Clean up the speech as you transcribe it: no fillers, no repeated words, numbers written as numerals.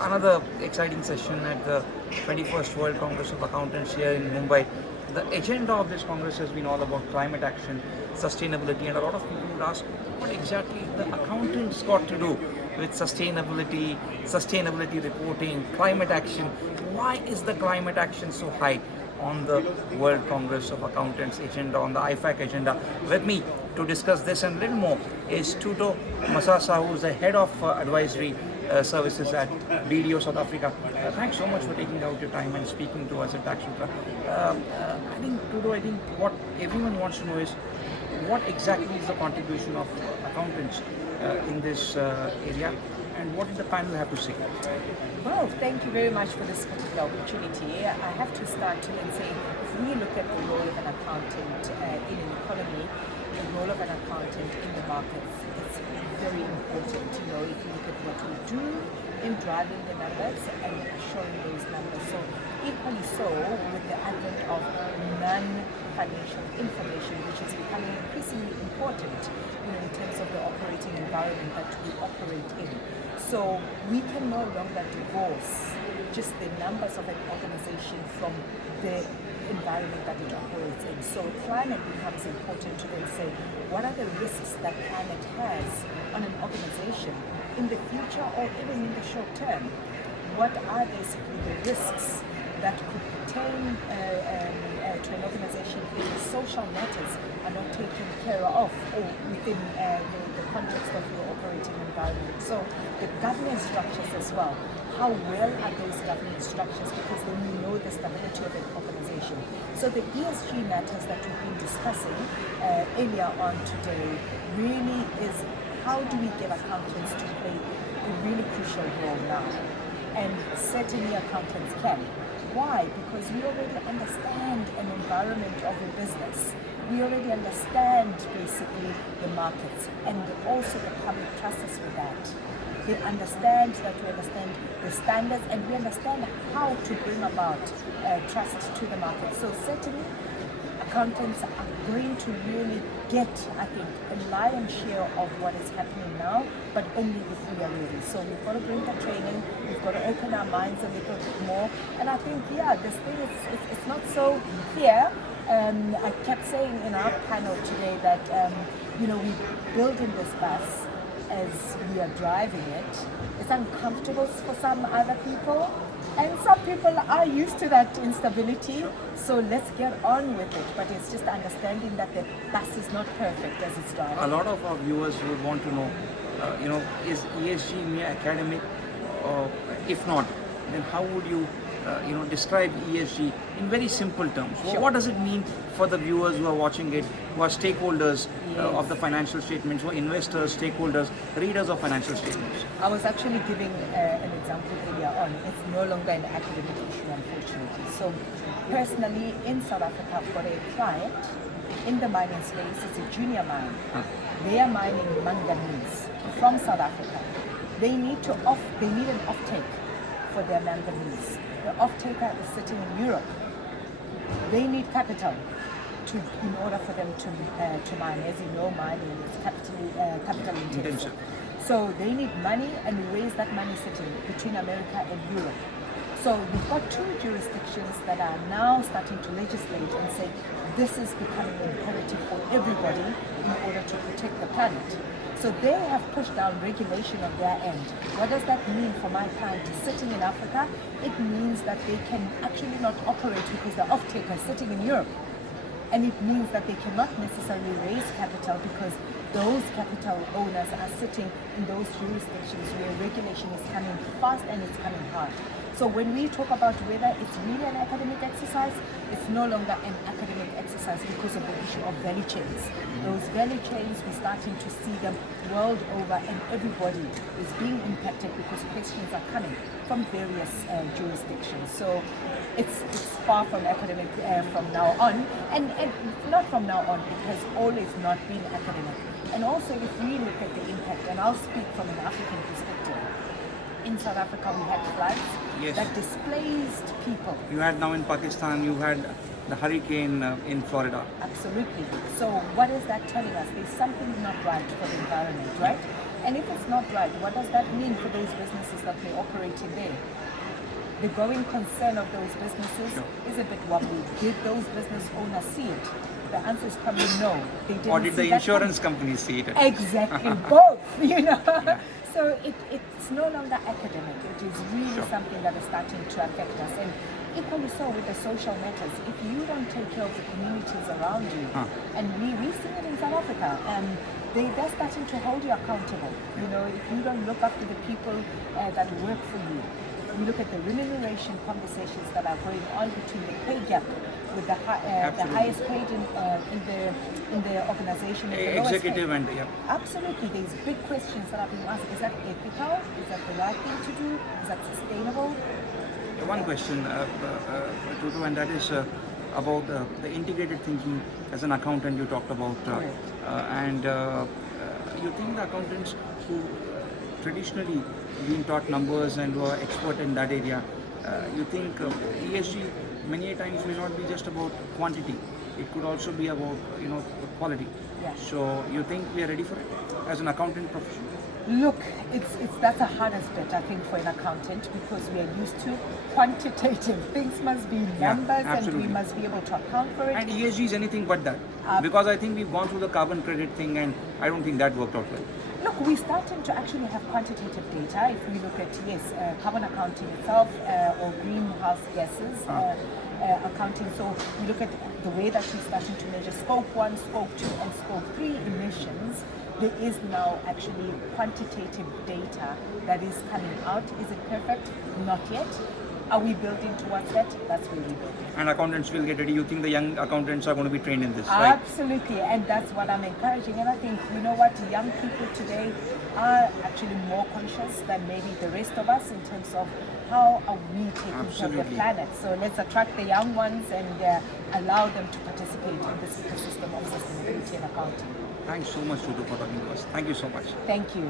another exciting session at the 21st World Congress of Accountants here in Mumbai. The agenda of this Congress has been all about climate action, sustainability, and a lot of people would ask what exactly the accountants got to do with sustainability reporting, climate action. Why is the climate action so high on the World Congress of Accountants agenda, on the IFAC agenda? With me to discuss this and a little more is Thuto Masasa, who is the head of advisory services at BDO South Africa. Thanks so much for taking out your time and speaking to us at Taxsutra. I think, Thuto, what everyone wants to know is what exactly is the contribution of accountants in this area, and what did the panel have to say? Well, thank you very much for this particular opportunity. I have to start and say, if we look at the role of an accountant in an economy, the role of an accountant in the markets, it's very important. If you look at what we do in driving the numbers and showing those numbers. So equally so with the advent of non-financial information, which is becoming increasingly important, in terms of the operating environment that we operate in. So we can no longer divorce just the numbers of an organization from the environment that it operates in. So climate becomes important to then say, what are the risks that climate has on an organization in the future or even in the short term? What are basically the risks that could pertain to an organization if the social matters are not taken care of or within the context of your operating environment? So the governance structures as well. How well are those governance structures? Because then you know the stability of an organization. So the ESG matters that we've been discussing earlier on today really is how do we get accountants to play a really crucial role now? And certainly accountants can. Why? Because we already understand an environment of a business. We already understand basically the markets, and also the public trusts us with that. They understand that we understand the standards, and we understand how to bring about trust to the market. So certainly accountants are going to really get, I think, a lion's share of what is happening now, but only if we are ready. So we've got to bring the training, we've got to open our minds a little bit more. And I think, this thing it's not so clear. I kept saying in our panel today that, we're building this bus as we are driving it. It's uncomfortable for some other people, and some people are used to that instability, so let's get on with it. But it's just understanding that the bus is not perfect as it's driving. A lot of our viewers would want to know, is ESG mere academic? If not, then how would you, describe ESG in very simple terms? Sure. What does it mean for the viewers who are watching it, who are stakeholders of the financial statements, who are investors, stakeholders, readers of financial statements? I was actually giving an example earlier on. It's no longer an academic issue, unfortunately. So personally, in South Africa, I've got a client in the mining space. It's a junior mine. They are mining manganese from South Africa. They need an offtake for their manganese. The off-taker is sitting in Europe. They need capital in order for them to mine. As you know, mining is capital intensive. So they need money, and we raise that money sitting between America and Europe. So we've got two jurisdictions that are now starting to legislate and say this is becoming imperative for everybody in order to protect the planet. So they have pushed down regulation on their end. What does that mean for my client sitting in Africa? It means that they can actually not operate because the off-taker is sitting in Europe. And it means that they cannot necessarily raise capital because those capital owners are sitting in those jurisdictions where regulation is coming fast and it's coming hard. So when we talk about whether it's really an academic exercise, it's no longer an academic exercise because of the issue of value chains. Those value chains, we're starting to see them world over, and everybody is being impacted because questions are coming from various jurisdictions. So it's far from academic from now on, and not from now on, it has always not been academic. And also if we look at the impact, and I'll speak from an African perspective, in South Africa we had floods that displaced people. You had now in Pakistan, you had the hurricane in Florida. Absolutely. So what is that telling us? There's something not right for the environment, right? And if it's not right, what does that mean for those businesses that may operate in there? The going concern of those businesses is a bit wobbly. Did those business owners see it? The answer is probably no. They didn't. Or did see the that insurance company see it? Exactly, both, you know. So it's no longer academic. It is really something that is starting to affect us. And equally so with the social matters. If you don't take care of the communities around you, and we've seen it in South Africa, they're starting to hold you accountable. You know, if you don't look after the people that work for you, we look at the remuneration conversations that are going on between the pay gap with the highest paid in the organization, and the lowest Executive paid. and Absolutely, there's big questions that are being asked. Is that ethical? Is that the right thing to do? Is that sustainable? one question, Thuto, and that is about the integrated thinking as an accountant you talked about. And you think the accountants who traditionally been taught numbers and were expert in that area, you think ESG many times may not be just about quantity, it could also be about quality. So you think we are ready for it as an accountant profession? Look, that's the hardest bit, I think, for an accountant, because we are used to quantitative. Things must be numbers, and we must be able to account for it. And ESG is anything but that, because I think we've gone through the carbon credit thing, and I don't think that worked out well. Look, we're starting to actually have quantitative data. If we look at, carbon accounting itself, or greenhouse gases accounting. So we look at the way that we're starting to measure Scope 1, Scope 2, and Scope 3 emissions. There is now actually quantitative data that is coming out. Is it perfect? Not yet. Are we building towards that? That's where we're building. And accountants will get ready. You think the young accountants are going to be trained in this, right? Absolutely, and that's what I'm encouraging. And I think, you know what, young people today are actually more conscious than maybe the rest of us in terms of how are we taking care of the planet. So let's attract the young ones and allow them to participate in this ecosystem of sustainability and accounting. Thanks so much, Thuto, for talking to us. Thank you so much. Thank you.